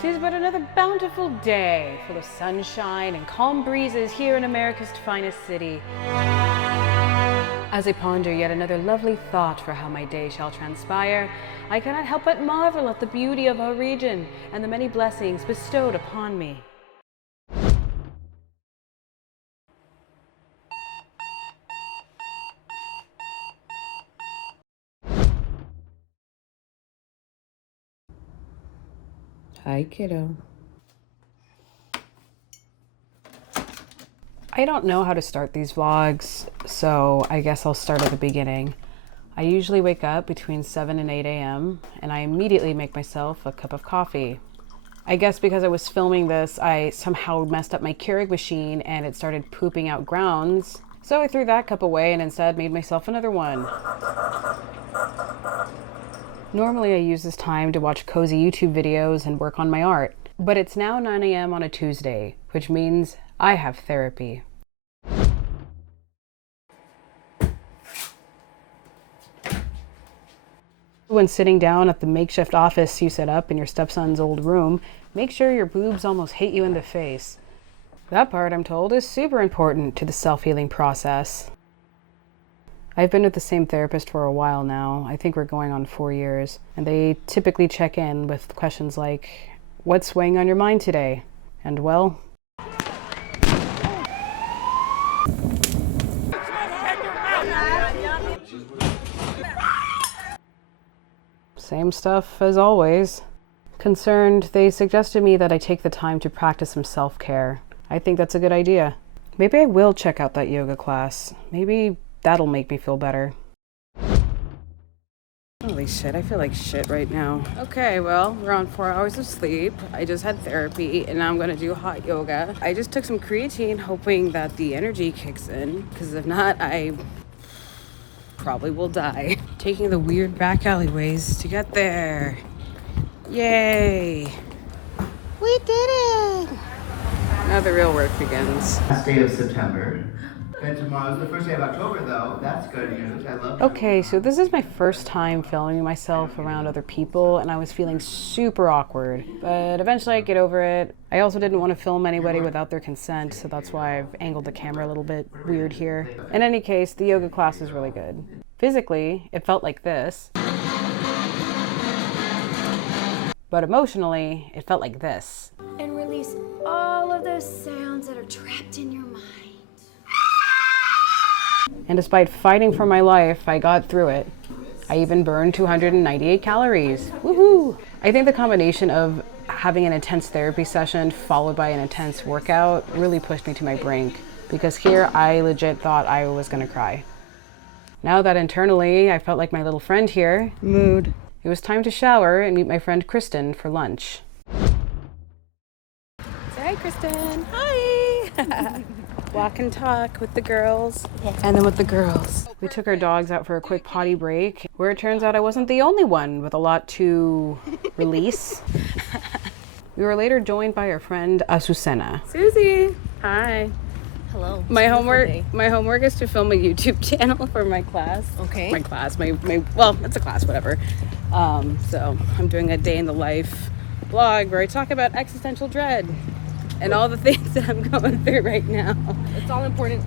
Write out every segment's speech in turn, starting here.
'Tis but another bountiful day, full of sunshine and calm breezes here in America's finest city. As I ponder yet another lovely thought for how my day shall transpire, I cannot help but marvel at the beauty of our region and the many blessings bestowed upon me. Hi, kiddo. I don't know how to start these vlogs, so I guess I'll start at the beginning. I usually wake up between 7 and 8 a.m. and I immediately make myself a cup of coffee. I guess because I was filming this, I somehow messed up my Keurig machine and it started pooping out grounds. So I threw that cup away and instead made myself another one. Normally I use this time to watch cozy YouTube videos and work on my art, but it's now 9 a.m. on a Tuesday, which means I have therapy. When sitting down at the makeshift office you set up in your stepson's old room, make sure your boobs almost hit you in the face. That part, I'm told, is super important to the self-healing process. I've been with the same therapist for a while now. I think we're going on 4 years, and they typically check in with questions like, what's weighing on your mind today? And well, same stuff as always. Concerned, they suggested me that I take the time to practice some self-care. I think that's a good idea. Maybe I will check out that yoga class. Maybe that'll make me feel better. Holy shit, I feel like shit right now. Okay, well, we're on 4 hours of sleep. I just had therapy and now I'm gonna do hot yoga. I just took some creatine hoping that the energy kicks in, because if not, I probably will die. Taking the weird back alleyways to get there. Yay! We did it! Now the real work begins. Last day of September. And tomorrow's the first day of October, though. That's good news. I love that. Okay, so this is my first time filming myself around other people, and I was feeling super awkward. But eventually I get over it. I also didn't want to film anybody without their consent, so that's why I've angled the camera a little bit weird here. In any case, the yoga class is really good. Physically, it felt like this. But emotionally, it felt like this. And release all of those sounds that are trapped in your mind. And despite fighting for my life, I got through it. I even burned 298 calories. Woohoo! I think the combination of having an intense therapy session followed by an intense workout really pushed me to my brink, because here I legit thought I was gonna cry. Now that internally I felt like my little friend here, mood, it was time to shower and meet my friend Kristin for lunch. Say hi, Kristin. Hi! Walk and talk with the girls, and then with the girls. We took our dogs out for a quick potty break, where it turns out I wasn't the only one with a lot to release. We were later joined by our friend Azucena. Susie! Hi! Hello. My homework is to film a YouTube channel for my class. Okay. My class, well, it's a class, whatever. So I'm doing a day in the life vlog where I talk about existential dread and all the things that I'm going through right now. It's all important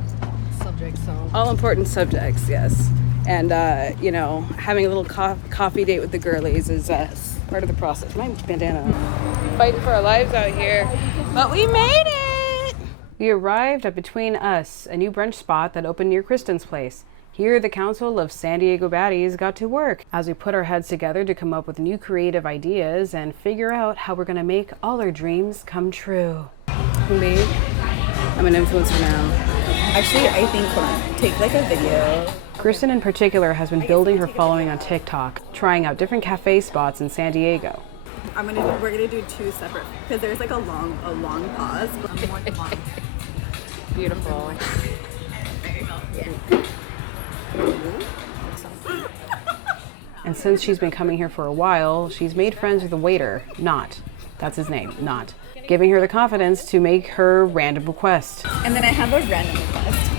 subjects, so. All important subjects, yes. And, you know, having a little coffee date with the girlies is part of the process. My bandana. Fighting for our lives out here, but we made it! We arrived at Between Us, a new brunch spot that opened near Kristin's place. Here, the Council of San Diego Baddies got to work as we put our heads together to come up with new creative ideas and figure out how we're gonna make all our dreams come true. Babe, I'm an influencer now. Actually, I think, hold on, take like a video. Kristin in particular has been building her following on TikTok, trying out different cafe spots in San Diego. We're gonna do two separate, because there's like a long pause. Beautiful. There you go. Yeah. And since she's been coming here for a while, she's made friends with the waiter, Nott. That's his name, Nott. Giving her the confidence to make her random request. And then I have a random request.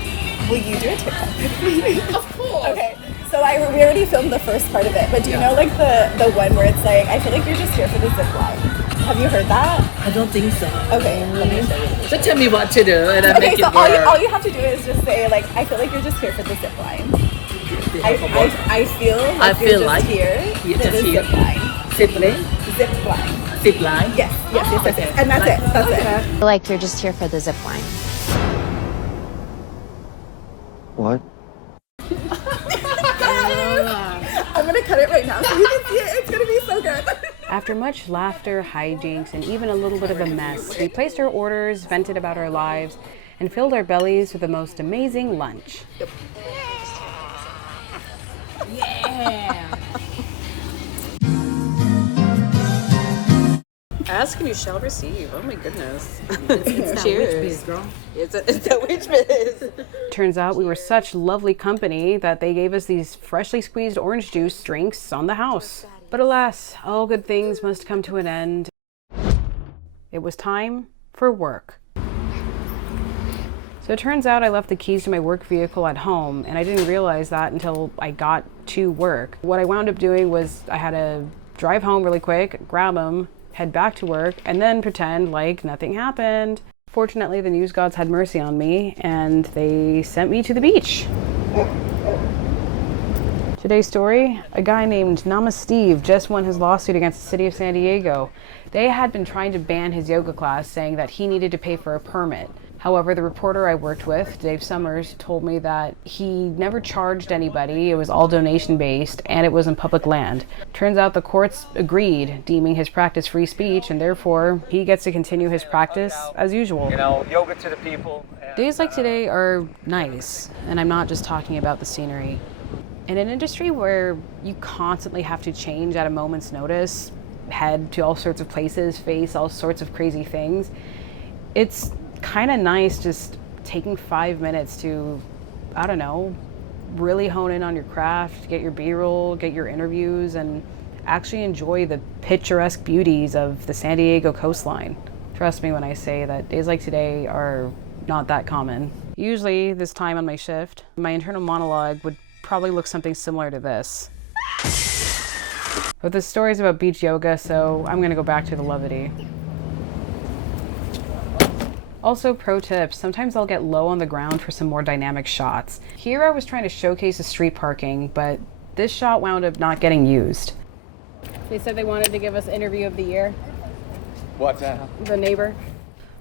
Will you do a TikTok with me? Of course. Okay. So we already filmed the first part of it, but do you know like the one where it's like, I feel like you're just here for the zip line? Have you heard that? I don't think so. Okay, let me show you. Just tell me what to do and I make so it work. all you have to do is just say like, I feel like you're just here for the zip line. I feel like you're just here for the zip line. Zip line? Zip line. Zip line? Yes. And that's it. That's it. I feel like you're just here for the zip line. What? I'm gonna cut it right now so you can see it. It's gonna be so good. After much laughter, hijinks, and even a little bit of a mess, we placed our orders, vented about our lives, and filled our bellies with the most amazing lunch. Yeah! Ask and you shall receive. Oh my goodness. It's Cheers. witch biz, girl. It's a witch biz. Turns out we were such lovely company that they gave us these freshly squeezed orange juice drinks on the house. But alas, all good things must come to an end. It was time for work. So it turns out I left the keys to my work vehicle at home, and I didn't realize that until I got to work. What I wound up doing was I had to drive home really quick, grab them, head back to work, and then pretend like nothing happened. Fortunately, the news gods had mercy on me, and they sent me to the beach. Today's story, a guy named Nama Steve just won his lawsuit against the city of San Diego. They had been trying to ban his yoga class, saying that he needed to pay for a permit. However, the reporter I worked with, Dave Summers, told me that he never charged anybody, it was all donation-based, and it was in public land. Turns out the courts agreed, deeming his practice free speech, and therefore he gets to continue his practice as usual. You know, yoga to the people. Days like today are nice, and I'm not just talking about the scenery. In an industry where you constantly have to change at a moment's notice, head to all sorts of places, face all sorts of crazy things, it's kind of nice just taking 5 minutes to, I don't know, really hone in on your craft, get your B-roll, get your interviews, and actually enjoy the picturesque beauties of the San Diego coastline. Trust me when I say that days like today are not that common. Usually this time on my shift, my internal monologue would probably look something similar to this. But the story's about beach yoga, so I'm gonna go back to the levity. Also, pro tips, sometimes I'll get low on the ground for some more dynamic shots. Here I was trying to showcase the street parking, but this shot wound up not getting used. They said they wanted to give us interview of the year. What's that? The neighbor.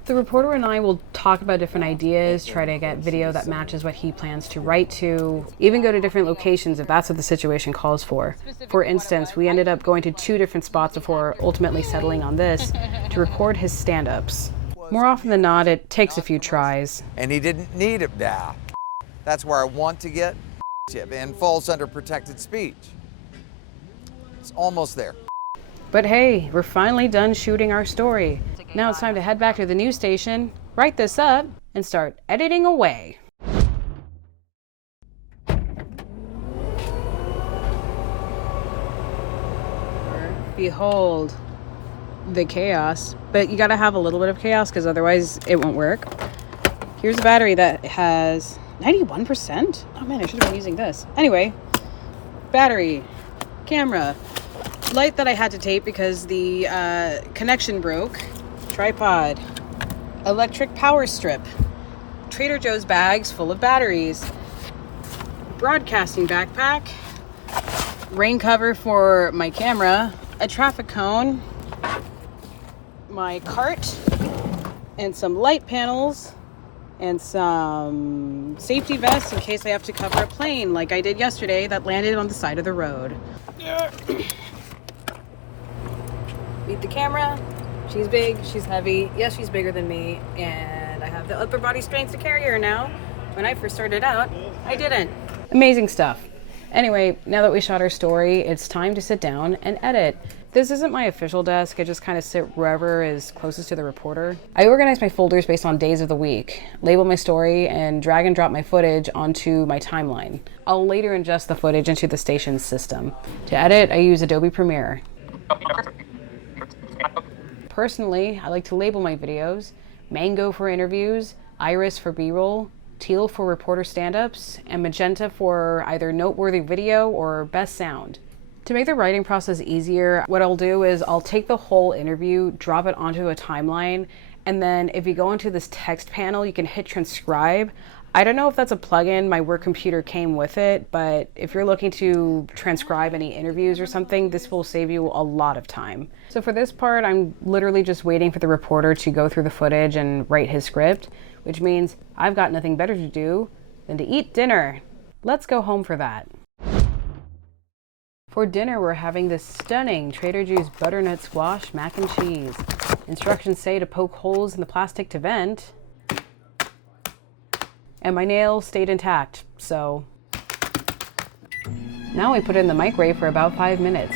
The reporter and I will talk about different ideas, try to get video that matches what he plans to write to, even go to different locations if that's what the situation calls for. For instance, we ended up going to 2 different spots before ultimately settling on this to record his stand-ups. More often than not, it takes a few tries. And he didn't need it now. That's where I want to get and falls under protected speech. It's almost there. But hey, we're finally done shooting our story. Now it's time to head back to the news station, write this up, and start editing away. Behold the chaos, but you gotta have a little bit of chaos because otherwise it won't work. Here's a battery that has 91%. Oh man, I should have been using this. Anyway, battery, camera, light that I had to tape because the connection broke, tripod, electric power strip, Trader Joe's bags full of batteries, broadcasting backpack, rain cover for my camera, a traffic cone, my cart, and some light panels, and some safety vests in case I have to cover a plane like I did yesterday that landed on the side of the road. Meet the camera. She's big, she's heavy. Yes, she's bigger than me, and I have the upper body strength to carry her now. When I first started out, I didn't. Amazing stuff. Anyway, now that we shot our story, it's time to sit down and edit. This isn't my official desk, I just kind of sit wherever is closest to the reporter. I organize my folders based on days of the week, label my story, and drag and drop my footage onto my timeline. I'll later ingest the footage into the station's system. To edit, I use Adobe Premiere. Personally, I like to label my videos, Mango for interviews, Iris for B-roll, teal for reporter stand-ups, and magenta for either noteworthy video or best sound. To make the writing process easier, what I'll do is I'll take the whole interview, drop it onto a timeline, and then if you go into this text panel, you can hit transcribe. I don't know if that's a plugin, my work computer came with it, but if you're looking to transcribe any interviews or something, this will save you a lot of time. So for this part, I'm literally just waiting for the reporter to go through the footage and write his script, which means I've got nothing better to do than to eat dinner. Let's go home for that. For dinner, we're having this stunning Trader Joe's butternut squash mac and cheese. Instructions say to poke holes in the plastic to vent. And my nails stayed intact, so. Now we put it in the microwave for about 5 minutes.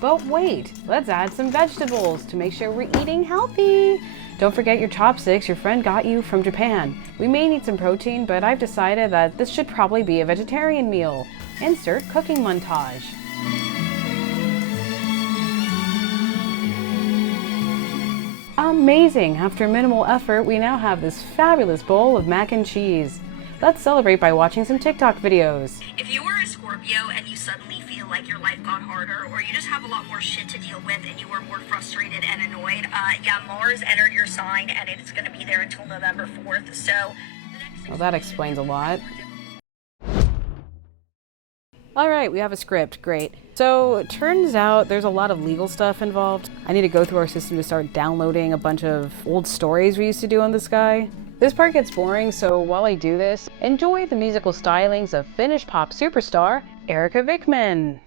But wait, let's add some vegetables to make sure we're eating healthy. Don't forget your chopsticks your friend got you from Japan. We may need some protein, but I've decided that this should probably be a vegetarian meal. Insert cooking montage. Amazing! After minimal effort, we now have this fabulous bowl of mac and cheese. Let's celebrate by watching some TikTok videos. If you were a Scorpio and you suddenly feel like your life got harder, or you just have a lot more shit to deal with and you were more frustrated and annoyed, yeah, Mars entered your sign and it's going to be there until November 4th, so... Well, that explains a lot. Alright, we have a script, great. So, it turns out there's a lot of legal stuff involved. I need to go through our system to start downloading a bunch of old stories we used to do on this guy. This part gets boring, so while I do this, enjoy the musical stylings of Finnish pop superstar, Erika Vikman.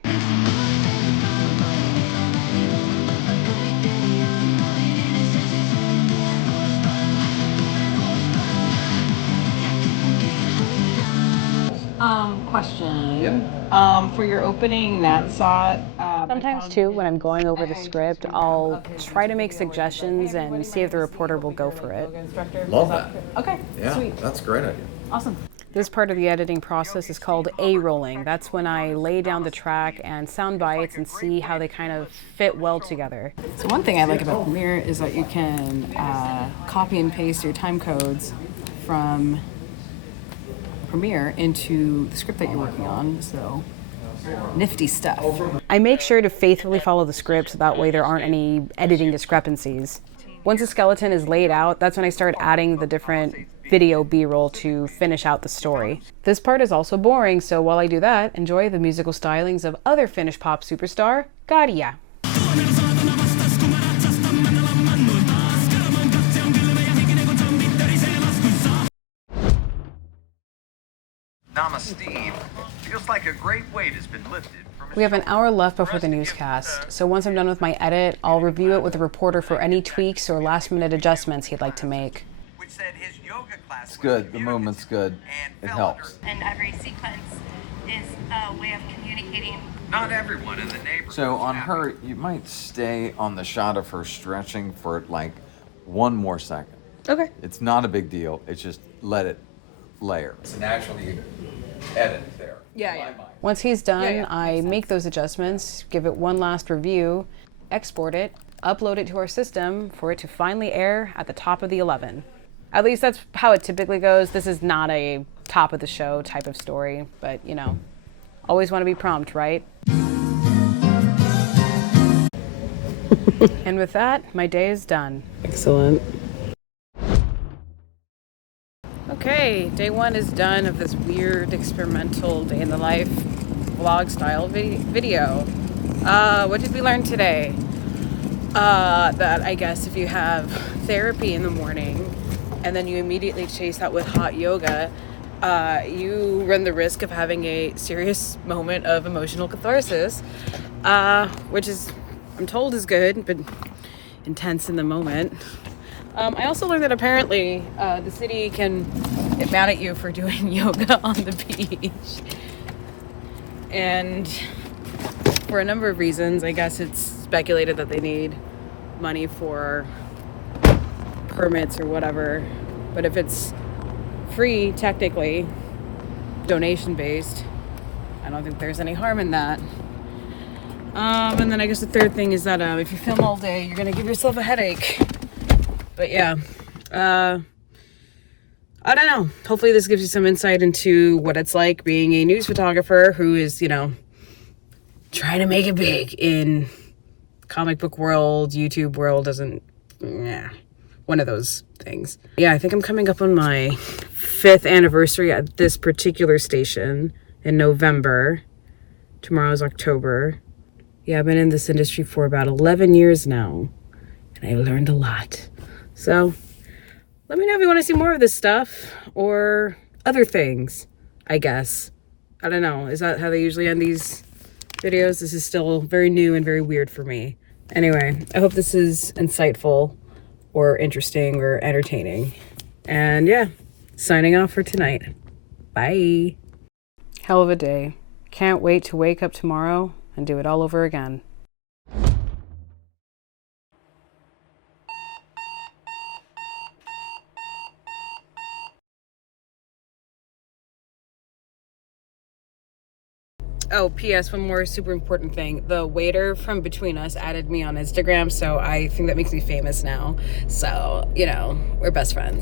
Question. Yeah. For your opening, Nott. Sometimes too, when I'm going over the script, I'll try to make suggestions and see if the reporter will go for it. Love that. Okay, Yeah, sweet. that's a great idea. Awesome. This part of the editing process is called A-rolling. That's when I lay down the track and sound bites and see how they kind of fit well together. So one thing I like about Premiere is that you can copy and paste your time codes from Premiere into the script that you're working on, so nifty stuff. I make sure to faithfully follow the script so that way there aren't any editing discrepancies. Once the skeleton is laid out, that's when I start adding the different video B-roll to finish out the story. This part is also boring, so while I do that, enjoy the musical stylings of other Finnish pop superstar, Käärijä. Namaste feels like a great weight has been lifted. We have an hour left before the newscast, so once I'm done with my edit, I'll review it with the reporter for any tweaks or last-minute adjustments he'd like to make. It's good. The movement's good. It helps. And every sequence is a way of communicating. Not everyone in the neighborhood. So on her, you might stay on the shot of her stretching for like 1 more second. Okay. It's not a big deal. It's just let it layer. It's an actually edit there. Yeah. Once he's done, I make those adjustments, give it one last review, export it, upload it to our system for it to finally air at the top of the 11. At least that's how it typically goes. This is not a top of the show type of story, but you know, always want to be prompt, right? And with that, my day is done. Excellent. Okay, day 1 is done of this weird experimental day in the life vlog style video. What did we learn today? That I guess if you have therapy in the morning and then you immediately chase that with hot yoga, you run the risk of having a serious moment of emotional catharsis, which is, I'm told, is good, but intense in the moment. I also learned that apparently the city can get mad at you for doing yoga on the beach. And for a number of reasons, I guess it's speculated that they need money for permits or whatever. But if it's free, technically, donation-based, I don't think there's any harm in that. And then I guess the third thing is that if you film all day, you're gonna give yourself a headache. But yeah, I don't know. Hopefully this gives you some insight into what it's like being a news photographer who is, you know, trying to make it big in comic book world, YouTube world doesn't, one of those things. Yeah, I think I'm coming up on my 5th anniversary at this particular station in November. Tomorrow's October. Yeah, I've been in this industry for about 11 years now, and I learned a lot. So let me know if you want to see more of this stuff or other things, I guess. I don't know. Is that how they usually end these videos? This is still very new and very weird for me. Anyway, I hope this is insightful or interesting or entertaining. And yeah, signing off for tonight. Bye. Hell of a day. Can't wait to wake up tomorrow and do it all over again. Oh, P.S. one more super important thing. The waiter from between us added me on Instagram, so I think that makes me famous now. So, you know, we're best friends.